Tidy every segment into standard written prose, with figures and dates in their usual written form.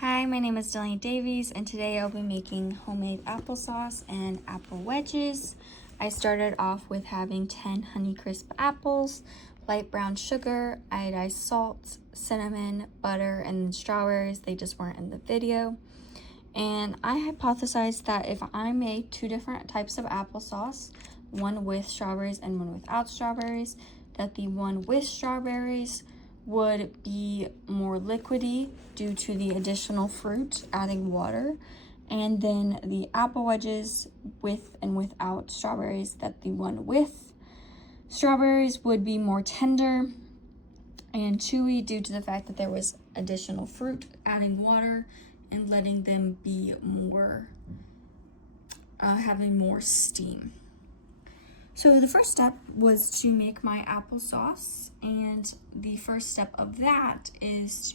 Hi, my name is Delaney Davies, and today I'll be making homemade applesauce and apple wedges. I started off with having 10 Honeycrisp apples, light brown sugar, iodized salt, cinnamon, butter, and then strawberries. They just weren't in the video. And I hypothesized that if I made two different types of applesauce, one with strawberries and one without strawberries, that the one with strawberries would be more liquidy due to the additional fruit adding water, and then the apple wedges with and without strawberries, that the one with strawberries would be more tender and chewy due to the fact that there was additional fruit adding water and letting them be more having more steam. So the first step was to make my applesauce, and the first step of that is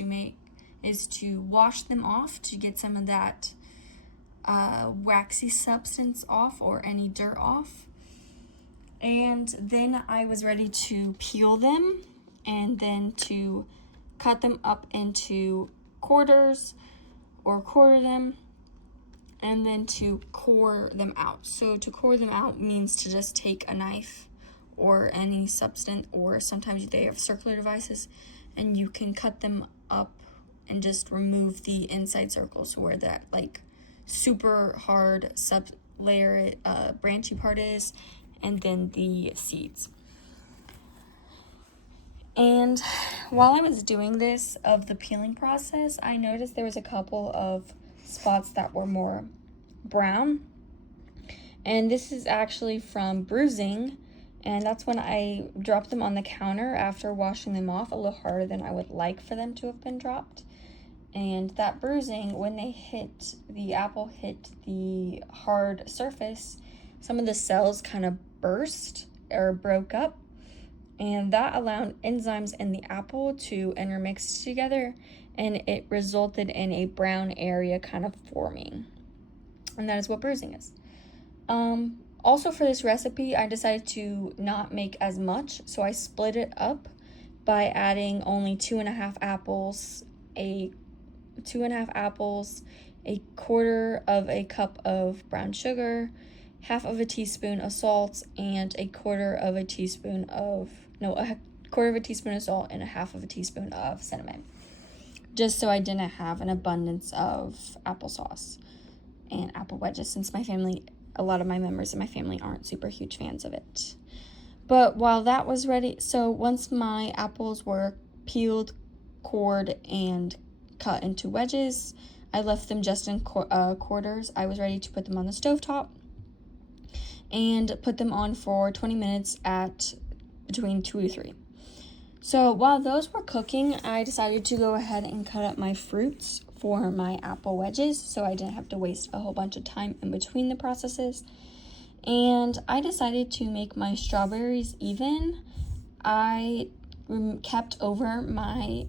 to wash them off to get some of that waxy substance off or any dirt off. And then I was ready to peel them and then to cut them up into quarters or quarter them, and then to core them out. So to core them out means to just take a knife or any substance, or sometimes they have circular devices, and you can cut them up and just remove the inside circles where that like super hard sub layer branchy part is, and then the seeds. And while I was doing this of the peeling process, I noticed there was a couple of spots that were more brown, and this is actually from bruising, and that's when I dropped them on the counter after washing them off a little harder than I would like for them to have been dropped. And that bruising, when they hit the apple, hit the hard surface, some of the cells kind of burst or broke up, and that allowed enzymes in the apple to intermix together, and it resulted in a brown area kind of forming. And that is what bruising is. Also for this recipe, I decided to not make as much, so I split it up by adding only 2.5 apples, a quarter of a cup of brown sugar, half of a teaspoon of salt, and a quarter of a teaspoon of salt and a half of a teaspoon of cinnamon, just so I didn't have an abundance of applesauce and apple wedges, since a lot of my members in my family aren't super huge fans of it. But while that was ready, so once my apples were peeled, cored, and cut into wedges, I left them just in quarters. I was ready to put them on the stovetop and put them on for 20 minutes at between 2 to 3. So while those were cooking, I decided to go ahead and cut up my fruits for my apple wedges, so I didn't have to waste a whole bunch of time in between the processes. And I decided to make my strawberries even. I kept over my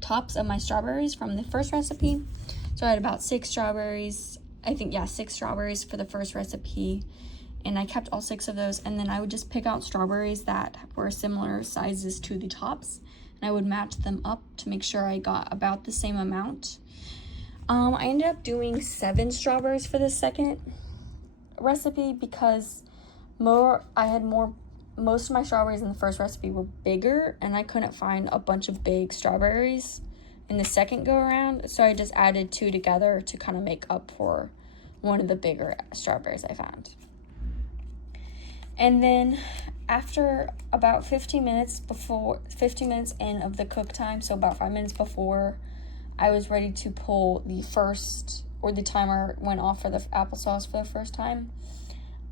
tops of my strawberries from the first recipe. So I had about 6 strawberries. 6 strawberries for the first recipe. And I kept all 6 of those, and then I would just pick out strawberries that were similar sizes to the tops, and I would match them up to make sure I got about the same amount. I ended up doing 7 strawberries for the second recipe because most of my strawberries in the first recipe were bigger, and I couldn't find a bunch of big strawberries in the second go around, so I just added 2 together to kind of make up for one of the bigger strawberries I found. And then after about 15 minutes in of the cook time, so about 5 minutes before I was ready to pull the timer went off for the applesauce for the first time,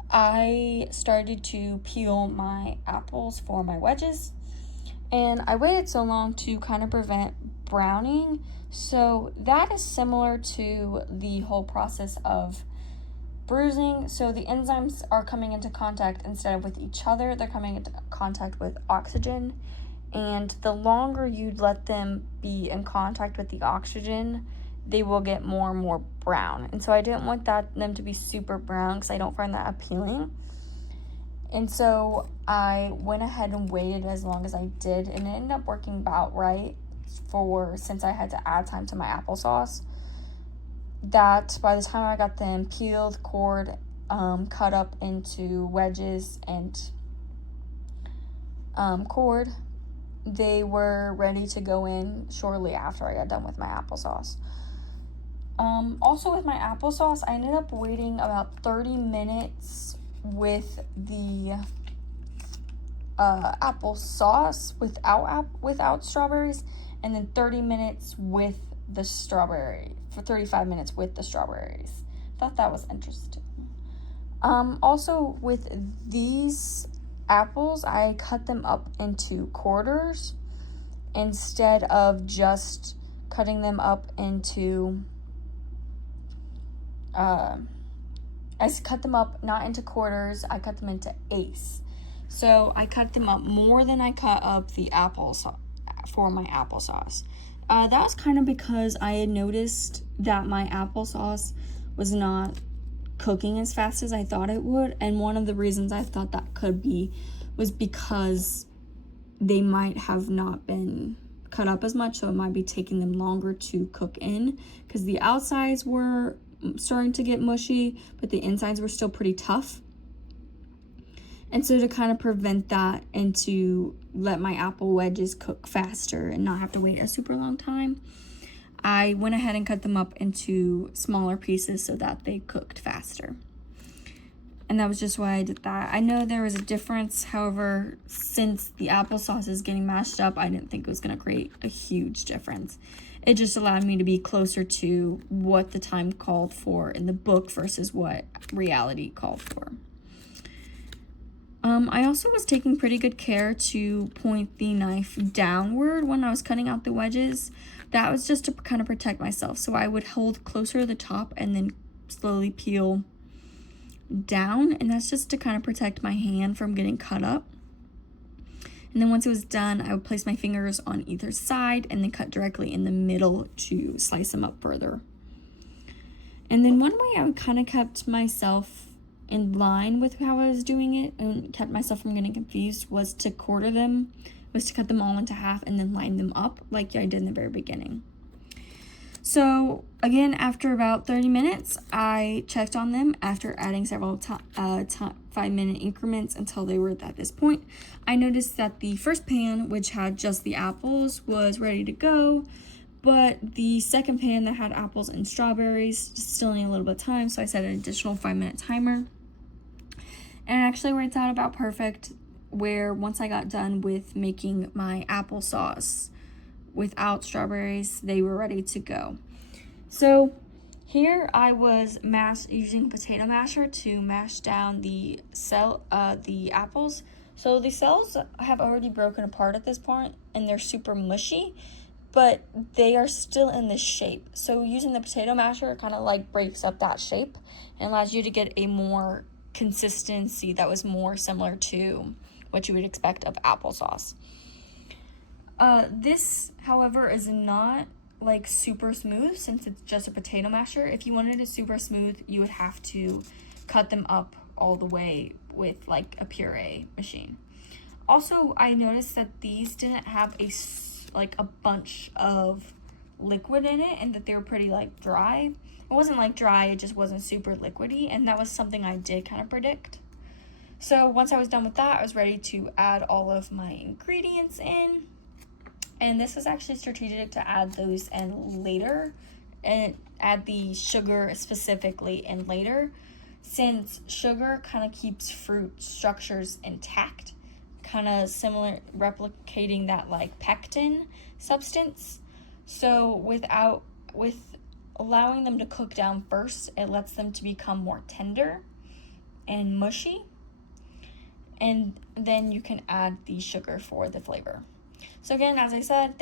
I started to peel my apples for my wedges. And I waited so long to kind of prevent browning. So that is similar to the whole process of bruising. So the enzymes are coming into contact instead of with each other, they're coming into contact with oxygen. And the longer you let them be in contact with the oxygen, they will get more and more brown. And so I didn't want them to be super brown because I don't find that appealing. And so I went ahead and waited as long as I did, and it ended up working about right. since I had to add time to my applesauce, that by the time I got them peeled, cored, cut up into wedges, and cored, they were ready to go in shortly after I got done with my applesauce. Also with my applesauce, I ended up waiting about 30 minutes with the applesauce without strawberries, and then 30 minutes with the strawberry, for 35 minutes with the strawberries. Thought that was interesting. Also with these apples, I cut them up into quarters instead of just cutting them up into I cut them up not into quarters, I cut them into eighths. So I cut them up more than I cut up the apples for my applesauce. That was kind of because I had noticed that my applesauce was not cooking as fast as I thought it would, and one of the reasons I thought that could be was because they might have not been cut up as much, so it might be taking them longer to cook in, because the outsides were starting to get mushy, but the insides were still pretty tough. And so to kind of prevent that and to let my apple wedges cook faster and not have to wait a super long time, I went ahead and cut them up into smaller pieces so that they cooked faster. And that was just why I did that. I know there was a difference, however, since the applesauce is getting mashed up, I didn't think it was going to create a huge difference. It just allowed me to be closer to what the time called for in the book versus what reality called for. I also was taking pretty good care to point the knife downward when I was cutting out the wedges. That was just to kind of protect myself. So I would hold closer to the top and then slowly peel down. And that's just to kind of protect my hand from getting cut up. And then once it was done, I would place my fingers on either side and then cut directly in the middle to slice them up further. And then one way I kind of kept myself in line with how I was doing it and kept myself from getting confused was to quarter them, was to cut them all into half and then line them up like I did in the very beginning. So again, after about 30 minutes, I checked on them after adding several 5-minute increments until they were at this point. I noticed that the first pan, which had just the apples, was ready to go, but the second pan that had apples and strawberries still needed a little bit of time, so I set an additional 5-minute timer. And it actually worked out about perfect, where once I got done with making my applesauce without strawberries, they were ready to go. So here I was using a potato masher to mash down the apples. So the cells have already broken apart at this point, and they're super mushy, but they are still in this shape. So using the potato masher kind of like breaks up that shape and allows you to get a more consistency that was more similar to what you would expect of applesauce. This, however, is not like super smooth since it's just a potato masher. If you wanted it super smooth, you would have to cut them up all the way with like a puree machine. Also, I noticed that these didn't have a bunch of liquid in it, and that they were pretty like dry. It wasn't like dry, it just wasn't super liquidy, and that was something I did kind of predict. So once I was done with that, I was ready to add all of my ingredients in. And this was actually strategic to add those in later, and add the sugar specifically in later, since sugar kind of keeps fruit structures intact, kind of similar, replicating that like pectin substance. So with allowing them to cook down first, it lets them to become more tender and mushy, and then you can add the sugar for the flavor. So again, as I said,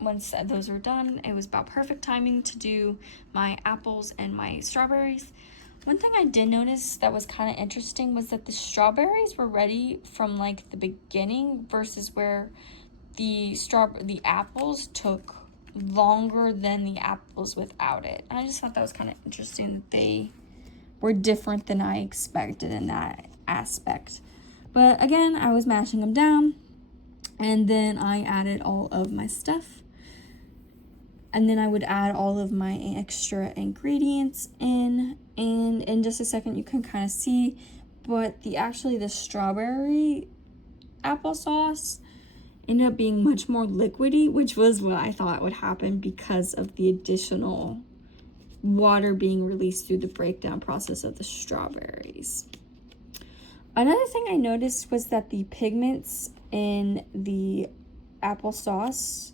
once those were done, it was about perfect timing to do my apples and my strawberries. One thing I did notice that was kind of interesting was that the strawberries were ready from like the beginning versus where the apples took longer than the apples without it. And I just thought that was kind of interesting that they were different than I expected in that aspect. But again, I was mashing them down, And then I added all of my stuff. And then I would add all of my extra ingredients in. And in just a second, you can kind of see, but the strawberry applesauce ended up being much more liquidy, which was what I thought would happen because of the additional water being released through the breakdown process of the strawberries. Another thing I noticed was that the pigments in the applesauce,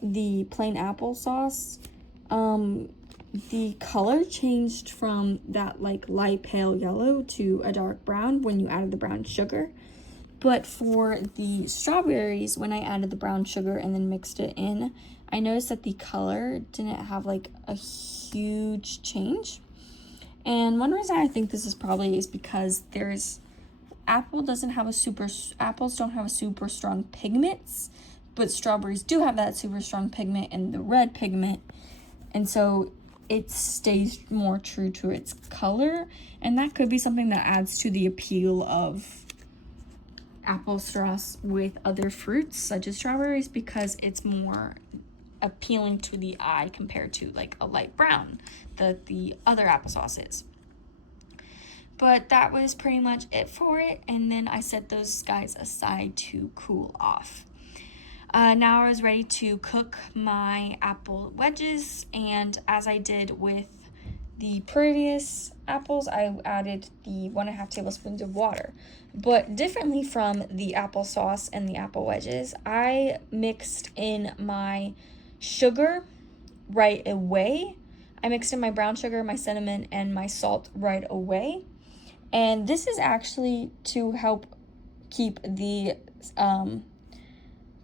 the plain applesauce, the color changed from that like light pale yellow to a dark brown when you added the brown sugar. But for the strawberries, when I added the brown sugar and then mixed it in, I noticed that the color didn't have like a huge change. And one reason I think this is probably is because apples don't have a super strong pigments, but strawberries do have that super strong pigment and the red pigment. And so it stays more true to its color. And that could be something that adds to the appeal of applesauce with other fruits such as strawberries, because it's more appealing to the eye compared to like a light brown that the other applesauce is. But that was pretty much it for it, and then I set those guys aside to cool off. Now I was ready to cook my apple wedges, and as I did with the previous apples, I added the 1.5 tablespoons of water. But differently from the applesauce and the apple wedges, I mixed in my sugar right away. I mixed in my brown sugar, my cinnamon, and my salt right away. And this is actually to help keep the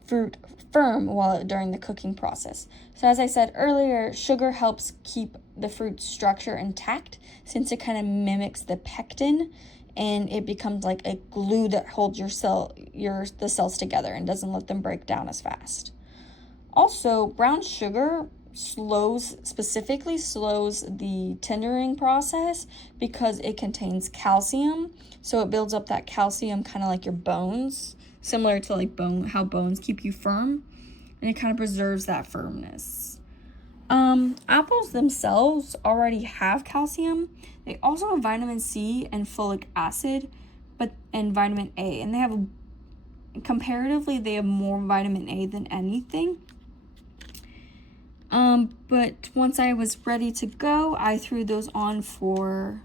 fruit firm during the cooking process. So as I said earlier, sugar helps keep the fruit structure intact since it kind of mimics the pectin, and it becomes like a glue that holds the cells together and doesn't let them break down as fast. Also, brown sugar specifically slows the tendering process because it contains calcium. So it builds up that calcium kind of like your bones, similar to like how bones keep you firm, and it kind of preserves that firmness. Apples themselves already have calcium. They also have vitamin C and folic acid, and vitamin A, and comparatively they have more vitamin A than anything. But once I was ready to go, I threw those on for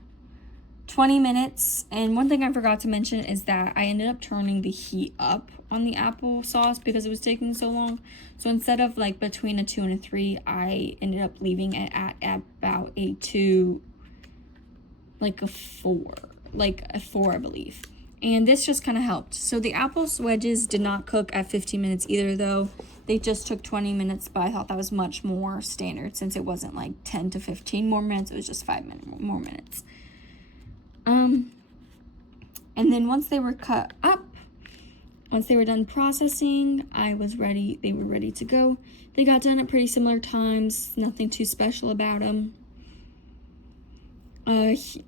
20 minutes. And one thing I forgot to mention is that I ended up turning the heat up on the applesauce because it was taking so long. So instead of like between a 2 and a 3, I ended up leaving it at about a 2, like a 4, I believe. And this just kind of helped. So the apple wedges did not cook at 15 minutes either, though. They just took 20 minutes, but I thought that was much more standard since it wasn't like 10 to 15 more minutes. It was just 5 more minutes. And then once they were cut up, once they were done processing, they were ready to go. They got done at pretty similar times, nothing too special about them.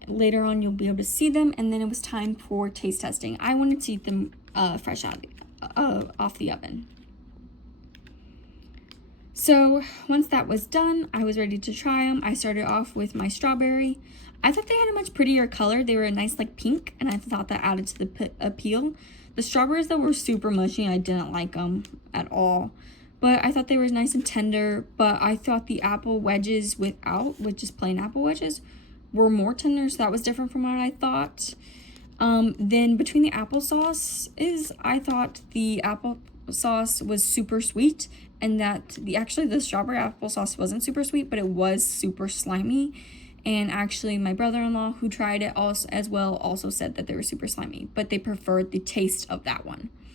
Later on, you'll be able to see them, and then it was time for taste testing. I wanted to eat them fresh out off the oven. So once that was done, I was ready to try them. I started off with my strawberry. I thought they had a much prettier color. They were a nice like pink, and I thought that added to the appeal. The strawberries, though, were super mushy. I didn't like them at all. But I thought they were nice and tender. But I thought the apple wedges with just plain apple wedges, were more tender. So that was different from what I thought. Then between the applesauce I thought the applesauce was super sweet, and that the strawberry applesauce wasn't super sweet, but it was super slimy. And actually my brother-in-law, who tried it also said that they were super slimy, but they preferred the taste of that one.